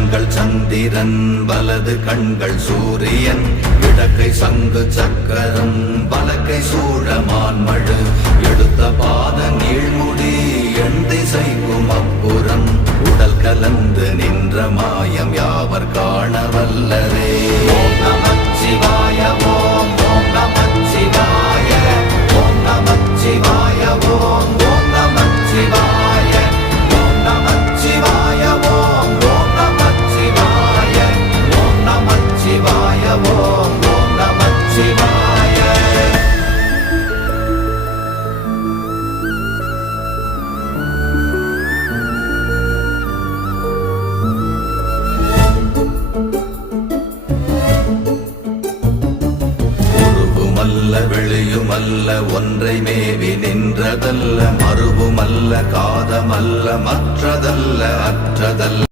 கண்கள் சந்திரன் வலது கண்கள் சூரியன் இடக்கை சங்கு சக்கரம் வலக்கை சூழமான்மழு எடுத்த பாத நீழ்முடி எண் திசைக்கும் அப்புறம் உடல் கலந்து நின்ற மாயம் யாவர் காண வல்லரே. ஓம் நமச்சிவாய ஓம் ஓம் நமச்சிவாய ஓம் நமச்சிவாய ஓம் ஓம் நமச்சிவாய ஓம் நமச்சிவாய ஓம் ஓம் நமச்சிவாய ஓம் நமச்சிவாய ஓம் ஓம் நமச்சிவாய. வெளியுமல்ல ஒன்றை மேவி நின்றதல்ல மறுவுமல்ல காதமல்ல மற்றதல்ல அற்றதல்ல